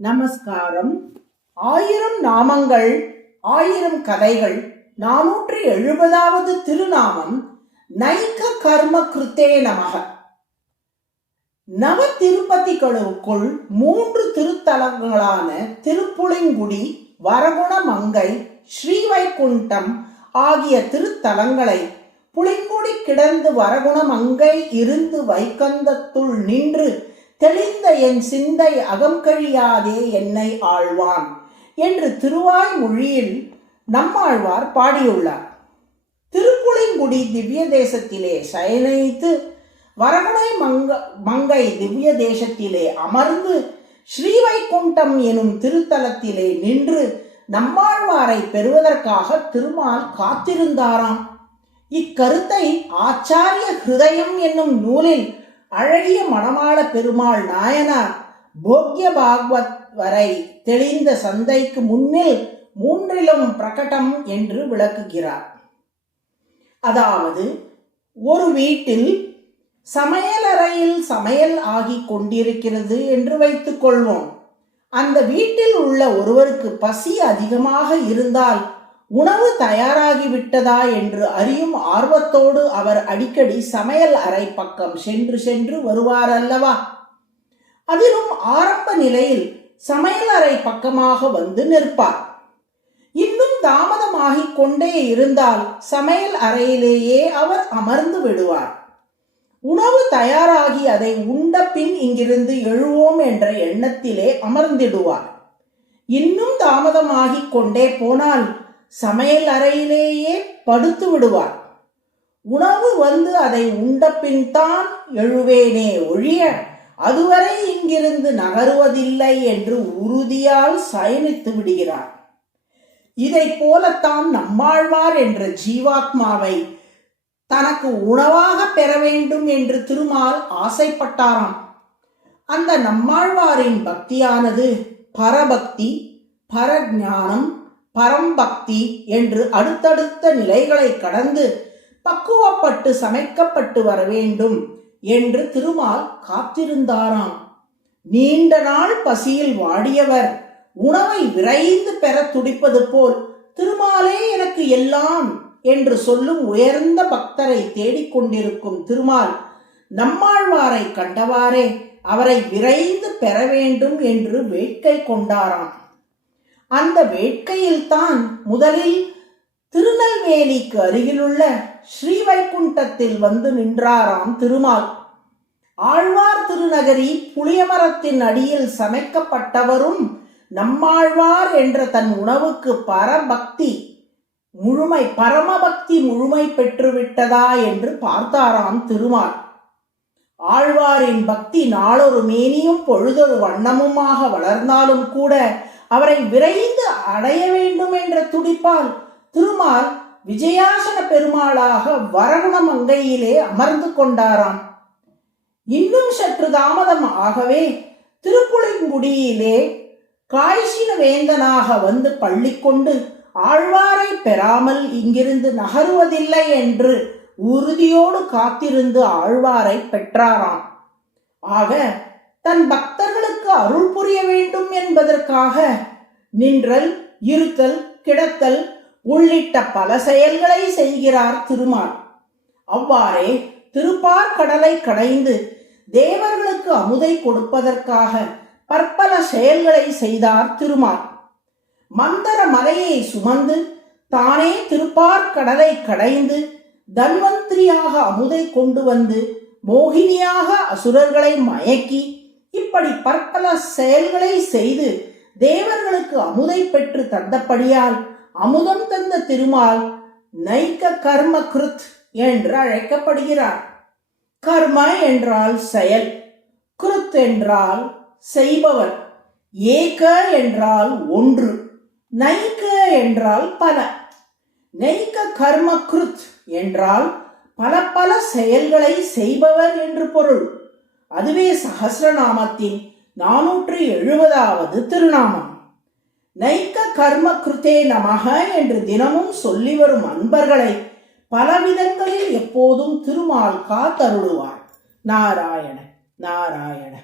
நமஸ்காரம். 1000 நாமங்கள் 1000 கதைகள் 470வது திருநாமம் நைக்க கர்ம கிருத்தே நமக. நவ திருப்பதிகளுக்குள் 3 திருத்தலங்களான திருப்புளிங்குடி, வரகுணமங்கை, ஸ்ரீவைகுண்டம் ஆகிய திருத்தலங்களை புளிங்குடி கிடந்து வரகுணமங்கை இருந்து வைக்கந்தத்துள் நின்று தெளிந்த என் சிந்தை அகம்கழியாதே என்னை ஆழ்வான் என்று திருவாய் மொழியில் நம்மாழ்வார் பாடியுள்ளார். திருப்புளிங்குடி திவ்ய தேசத்திலே சயனித்து வரகுணை மங்கை திவ்ய தேசத்திலே அமர்ந்து ஸ்ரீவைகுண்டம் எனும் திருத்தலத்திலே நின்று நம்மாழ்வாரை பெறுவதற்காக திருமால் காத்திருந்தாராம். இக்கருத்தை ஆச்சாரிய ஹிருதயம் என்னும் நூலில் அழகிய மணமாள பெருமாள் நாயனார் போக்ய பாகவத் வரை தெளிந்த சந்தைக்கு முன்னில் 3லும் பிரகடம் என்று விளக்குகிறார். அதாவது, ஒரு வீட்டில் சமையலறையில் சமையல் ஆகி கொண்டிருக்கிறது என்று வைத்துக் கொள்வோம். அந்த வீட்டில் உள்ள ஒருவருக்கு பசி அதிகமாக இருந்தால் உணவு தயாராகிவிட்டதா என்று அறியும் ஆர்வத்தோடு அவர் அடிக்கடி சமையல் அறை பக்கம் சென்று வருவார் அல்லவா? அதிலும் ஆரம்ப நிலையில் சமையல் அறை பக்கமாக வந்து நிற்பார். இன்னும் தாமதமாகிக் கொண்டே இருந்தால் சமையல் அறையிலேயே அவர் அமர்ந்து விடுவார். உணவு தயாராகி அதை உண்ட பின் இங்கிருந்து எழுவோம் என்ற எண்ணத்திலே அமர்ந்திடுவார். இன்னும் தாமதமாகிக் கொண்டே போனால் சமையல் அறையிலேயே படுத்து விடுவார். உணவு வந்து அதை உண்ட பின் தான் எழுவேனே ஒழிய அதுவரை இங்கிருந்து நகருவதில்லை என்று உறுதியால் சயனித்து விடுகிறார். இதை போலத்தான் நம்மாழ்வார் என்ற ஜீவாத்மாவை தனக்கு உணவாக பெற வேண்டும் என்று திருமால் ஆசைப்பட்டாராம். அந்த நம்மாழ்வாரின் பக்தியானது பரபக்தி, பரஞானம், பரம்பக்தி என்று அடுத்தடுத்த நிலைகளை கடந்து பக்குவப்பட்டு சமைக்கப்பட்டு வர வேண்டும் என்று திருமால் காத்திருந்தாராம். நீண்ட நாள் பசியில் வாடியவர் உணவை விரைந்து பெற துடிப்பது போல் திருமாலே எனக்கு எல்லாம் என்று சொல்லும் உயர்ந்த பக்தரை தேடிக்கொண்டிருக்கும் திருமால் நம்மாழ்வாரை கண்டவாறே அவரை விரைந்து பெற வேண்டும் என்று வேட்கை கொண்டாராம். அந்த வேட்கையில்தான் முதலில் திருநெல்வேலிக்கு அருகிலுள்ள ஸ்ரீவைகுண்டத்தில் வந்து நின்றாராம் திருமால். ஆழ்வார் திருநகரி புளியமரத்தின் அடியில் சமைக்கப்பட்டவரும் நம்மாழ்வார் என்ற தன் உணவுக்கு பரமபக்தி முழுமை பெற்றுவிட்டதா என்று பார்த்தாராம் திருமால். ஆழ்வாரின் பக்தி நாளொரு மேனியும் பொழுதொரு வண்ணமுமாக வளர்ந்தாலும் கூட அவரை விரைந்து அடைய வேண்டும் என்ற துடிப்பால் திருமால் விஜயாசன பெருமாளாக வரகுணமங்கையிலே அமர்ந்து கொண்டாராம். இன்னும் சற்று தாமதம் ஆகவே திருப்புளிங்குடியிலே காய்ச்சின வேந்தனாக வந்து பள்ளி கொண்டு ஆழ்வாரை பெறாமல் இங்கிருந்து நகருவதில்லை என்று உறுதியோடு காத்திருந்து ஆழ்வாரை பெற்றாராம். ஆக தன் பக்தர்களுக்கு அருள் புரிய வேண்டும் என்பதற்காக நின்றல், இருத்தல், கிடத்தல் உள்ளிட்ட பல செயல்களை செய்கிறார் திருமால். அவ்வாறே திருப்பார்கடலை கடைந்து தேவர்களுக்கு அமுதை கொடுப்பதற்காக பற்பல செயல்களை செய்தார் திருமால். மந்தர மலையை சுமந்து தானே திருப்பார்கடலை கடைந்து தன்வந்திரியாக அமுதை கொண்டு வந்து மோகினியாக அசுரர்களை மயக்கி இப்படி பற்பல செயல்களை செய்து தேவர்களுக்கு அமுதை பெற்று தந்தபடியால் அமுதம் தந்த திருமால் நைக்க கர்ம கிருத் என்று அழைக்கப்படுகிறார். கர்ம என்றால் செயல், கிருத் என்றால் செய்பவர், ஏக என்றால் ஒன்று, நைக்க என்றால் பல. நைக்க கர்ம கிருத் என்றால் பல பல செயல்களை செய்பவர் என்று பொருள். அதுவே சஹஸ்ரநாமத்தின் 470வது திருநாமம். நைக்க கர்ம கிருத்தே நமக என்று தினமும் சொல்லி வரும் அன்பர்களை பலவிதங்களில் எப்போதும் திருமால் காத்தருளுவார். நாராயண நாராயண.